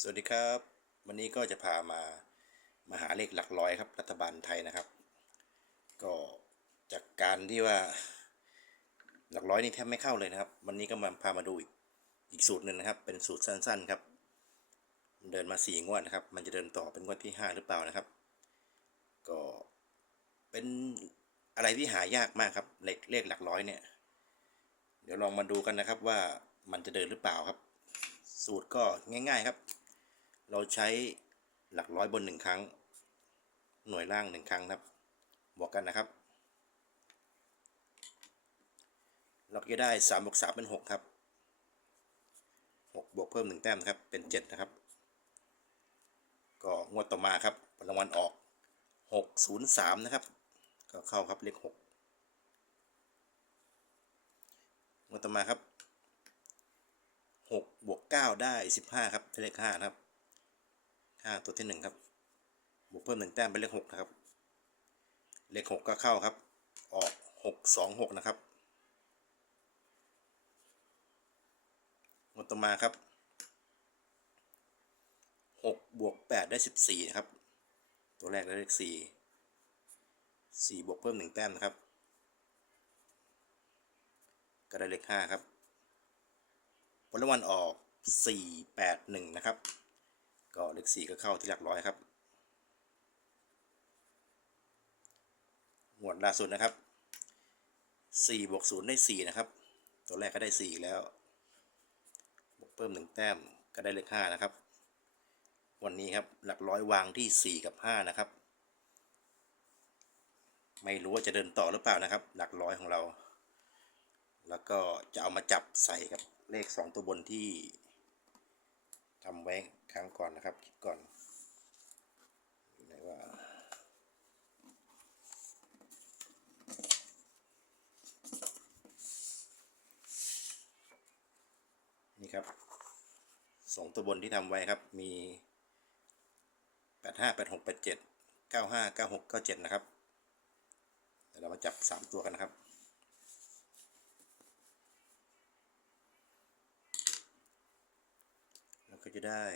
สวัสดีครับ วันนี้ก็จะพามามาหาเลขหลักร้อยครับ รัฐบาลไทยนะครับ ก็จากการที่ว่า หลักร้อยนี่แทบไม่เข้าเลยนะครับ วันนี้ก็มาพามาดูอีกอีกสูตรหนึ่งนะครับ เป็นสูตรสั้น ๆครับ เดินมาสี่งวดนะครับ มันจะเดินต่อเป็นงวดที่ห้าหรือเปล่านะครับ ก็เป็นอะไรที่หายากมากครับเลขเลขหลักร้อยเนี่ย เดี๋ยวลองมาดูกันนะครับว่ามันจะเดินหรือเปล่าครับ สูตรก็ง่าย ๆครับ เราใช้หลักร้อยบนหนึ่งครั้ง หน่วยล่างหนึ่งครั้งนะครับ บวกกันนะครับ เราก็จะได้สามบวกสามเป็นหกครับหกบวกเพิ่มหนึ่งแต้มนะครับ เป็นเจ็ดนะครับ ก็งวดต่อมาครับรางวัลออกหกศูนย์สามนะครับ ก็เข้าครับเลขหกงวดต่อมาครับหกบวกเก้าได้สิบห้าครับเป็นเลขห้านะครับ ห้าตัวที่หนึ่งครับบวกเพิ่มหนึ่งแต้มเป็นเลขหกนะครับ เลขหกก็เข้าครับ ออกหกสองหกนะครับงวดต่อมาครับหกบวกแปดได้สิบสี่นะครับ ตัวแรกได้เลขสี่สี่บวกเพิ่มหนึ่งแต้มนะครับ ก็ได้เลขห้าครับผลรางวัลออก481นะครับ ก็เลข4ก็เข้าที่หลักร้อยครับหมวดล่าสุดนะครับ4บวก0ได้4นะครับ ตัวแรกก็ได้4แล้วบวกเพิ่ม1แต้มก็ได้เลข5นะครับ วันนี้ครับหลักร้อยวางที่4กับ5นะครับ ไม่รู้ว่าจะเดินต่อหรือเปล่านะครับ หลักร้อยของเรา แล้วก็จะเอามาจับใส่กับเลขสองตัวบนที่ ทำไว้ครั้งก่อนนะครับคลิปก่อนไหนว่านี่ครับสองตัวบนที่ทำไว้ครับมีแปดห้าแปดหกแปดเจ็ดเก้าห้าเก้าหกเก้าเจ็ดนะครับเดี๋ยวเรามาจับสามตัวกันนะครับ เรา ก็จะได้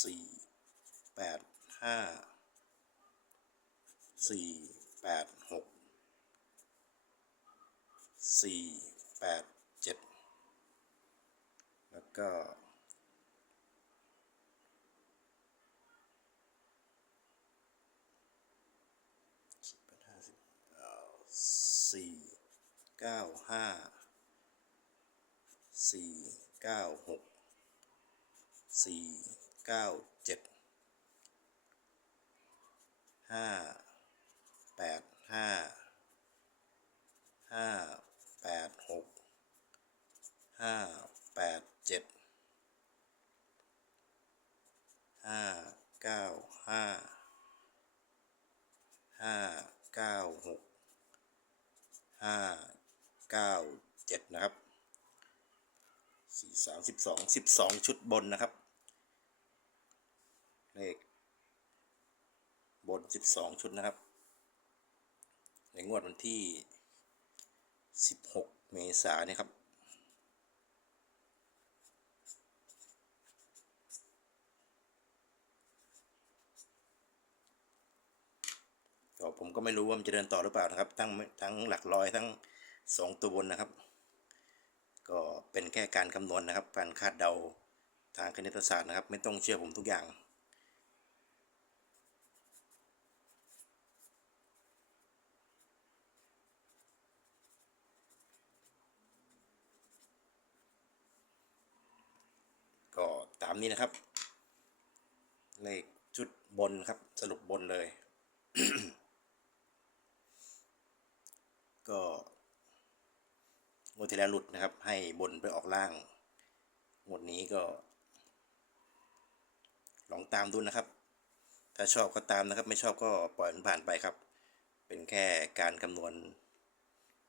สี่แปดห้าสี่แปดหกสี่แปดเจ็ดแล้วก็ สิบแปดห้าสิบเอ่อสี่ เก้าห้าสี่เก้าหกสี่เก้าเจ็ดห้าแปดห้าห้าแปดหกห้าแปดเจ็ดห้าเก้าห้าห้าเก้าหกห้า ก้าเจ็ดนะครับสี่สามสิบสองสิบสองชุดบนนะครับ เลข บนสิบสองชุดนะครับ ในงวดวันที่สิบหกเมษายนครับก็ผมก็ไม่รู้ว่ามันจะเดินต่อหรือเปล่านะครับ ทั้งทั้งหลักร้อยทั้ง สองตัวบนนะครับ ก็เป็นแค่การคำนวณนะครับ การคาดเดาทางคณิตศาสตร์นะครับ ไม่ต้องเชื่อผมทุกอย่างก็ตามนี้นะครับ เลขชุดบนครับ สรุปบนเลย ก็ง วดที่แล้วหลุดนะครับ ให้บนไปออกล่างงวดนี้ก็ ลองตามดูนะครับ ถ้าชอบก็ตามนะครับ ไม่ชอบก็ปล่อยมันผ่านไปครับ เป็นแค่การคำนวณ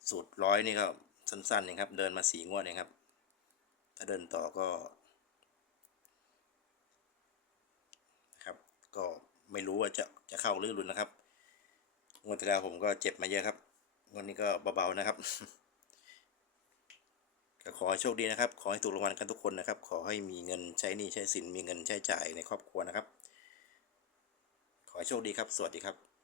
สูตรร้อยนี่ก็สั้นๆเองครับ เดินมาสี่งวดเองครับ ถ้าเดินต่อก็นะครับก็ไม่รู้ว่าจะจะเข้าหรือหลุดนะครับงวดที่แล้วผมก็เจ็บมาเยอะครับวันนี้ก็เบาๆนะครับ ขอให้โชคดีนะครับ ขอให้ถูกรางวัลกันทุกคนนะครับ ขอให้มีเงินใช้หนี้ใช้สินมีเงินใช้จ่ายในครอบครัวนะครับ ขอให้โชคดีครับ สวัสดีครับ